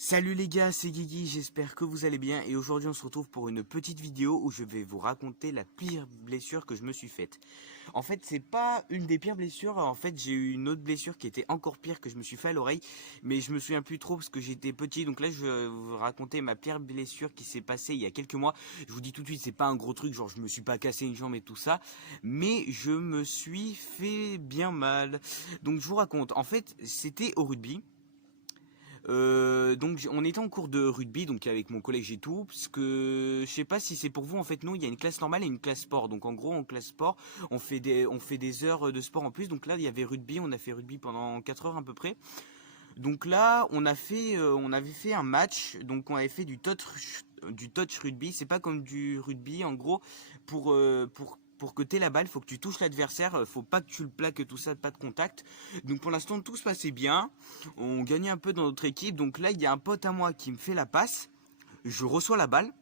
Salut les gars, c'est Guigui, j'espère que vous allez bien et aujourd'hui on se retrouve pour une petite vidéo où je vais vous raconter la pire blessure que je me suis faite. En fait c'est pas une des pires blessures, en fait j'ai eu une autre blessure qui était encore pire que je me suis fait à l'oreille, mais je me souviens plus trop parce que j'étais petit, donc là je vais vous raconter ma pire blessure qui s'est passée il y a quelques mois. Je vous dis tout de suite, c'est pas un gros truc, genre je me suis pas cassé une jambe et tout ça, mais je me suis fait bien mal. Donc je vous raconte, en fait c'était au rugby. Donc on était en cours de rugby donc avec mon collègue et tout parce que je sais pas si c'est pour vous, en fait nous il y a une classe normale et une classe sport, donc en gros en classe sport on fait des heures de sport en plus, donc là il y avait rugby, on a fait rugby pendant 4 heures à peu près. Donc là on avait fait un match, donc on avait fait du touch rugby. C'est pas comme du rugby en gros. Pour que t'aies la balle, faut que tu touches l'adversaire, faut pas que tu le plaques, tout ça, pas de contact. Donc pour l'instant tout se passait bien, on gagnait un peu dans notre équipe. Donc là il y a un pote à moi qui me fait la passe, je reçois la balle,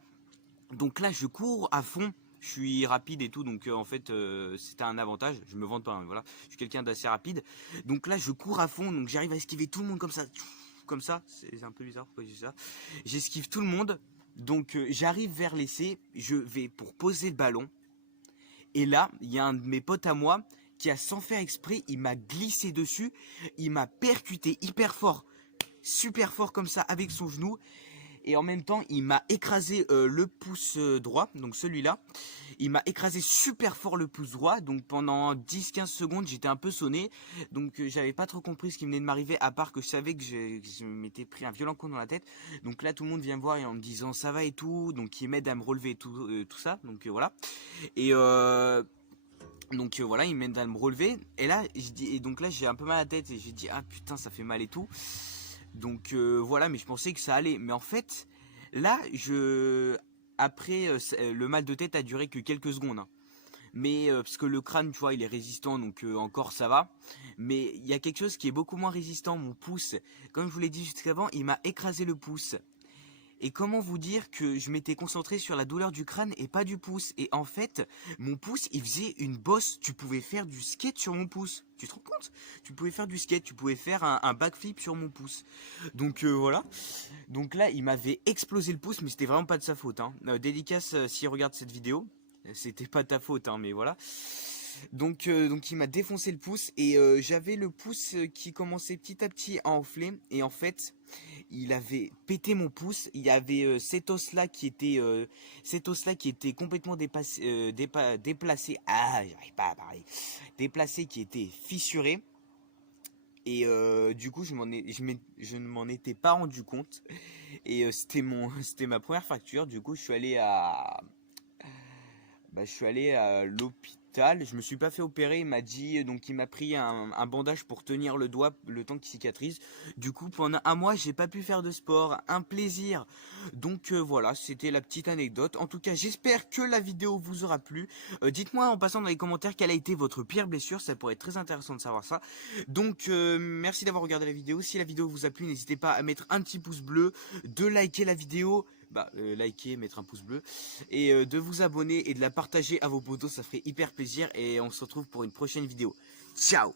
donc là je cours à fond. Je suis rapide et tout, donc en fait c'était un avantage. Je me vante pas, hein, voilà. Je suis quelqu'un d'assez rapide. Donc là je cours à fond, donc j'arrive à esquiver tout le monde comme ça. C'est un peu bizarre pourquoi je dis ça. J'esquive tout le monde, donc j'arrive vers l'essai. Je vais pour poser le ballon. Et là, il y a un de mes potes à moi qui a, sans faire exprès, il m'a glissé dessus, il m'a percuté hyper fort, super fort comme ça avec son genou. Et en même temps, il m'a écrasé le pouce droit, donc celui-là. Il m'a écrasé super fort le pouce droit, donc pendant 10-15 secondes, j'étais un peu sonné. Donc j'avais pas trop compris ce qui venait de m'arriver, à part que je savais que je m'étais pris un violent coup dans la tête. Donc là, tout le monde vient me voir et en me disant ça va et tout, donc il m'aide à me relever et tout ça. Donc voilà. Et voilà, il m'aide à me relever. Et là, et donc là, j'ai un peu mal à la tête et j'ai dit ah putain, ça fait mal et tout. Donc voilà, mais je pensais que ça allait. Mais en fait, là, après, le mal de tête a duré que quelques secondes, hein. Mais parce que le crâne, tu vois, il est résistant, donc encore ça va. Mais il y a quelque chose qui est beaucoup moins résistant, mon pouce. Comme je vous l'ai dit juste avant, il m'a écrasé le pouce. Et comment vous dire que je m'étais concentré sur la douleur du crâne et pas du pouce. Et en fait, mon pouce, il faisait une bosse. Tu pouvais faire du skate sur mon pouce. Tu te rends compte? Tu pouvais faire du skate, tu pouvais faire un backflip sur mon pouce. Donc voilà. Donc là, il m'avait explosé le pouce, mais c'était vraiment pas de sa faute, hein. Dédicace s'il regarde cette vidéo. C'était pas ta faute, hein, mais voilà. Donc il m'a défoncé le pouce et j'avais le pouce qui commençait petit à petit à enfler, et en fait il avait pété mon pouce. Il y avait cet os là qui était complètement déplacé. Ah, j'arrive pas à parler. Déplacé, qui était fissuré. Et du coup, je ne m'en étais pas rendu compte. Et c'était ma première fracture. Du coup, je suis allé à l'hôpital. Je me suis pas fait opérer. Il m'a dit, donc il m'a pris un bandage pour tenir le doigt le temps qu'il cicatrise. Du coup, pendant un mois, j'ai pas pu faire de sport. Un plaisir. Donc voilà, c'était la petite anecdote. En tout cas, j'espère que la vidéo vous aura plu. Dites-moi en passant dans les commentaires quelle a été votre pire blessure. Ça pourrait être très intéressant de savoir ça. Donc merci d'avoir regardé la vidéo. Si la vidéo vous a plu, n'hésitez pas à mettre un petit pouce bleu, de liker la vidéo. Liker, mettre un pouce bleu et de vous abonner et de la partager à vos potos, ça ferait hyper plaisir et on se retrouve pour une prochaine vidéo. Ciao.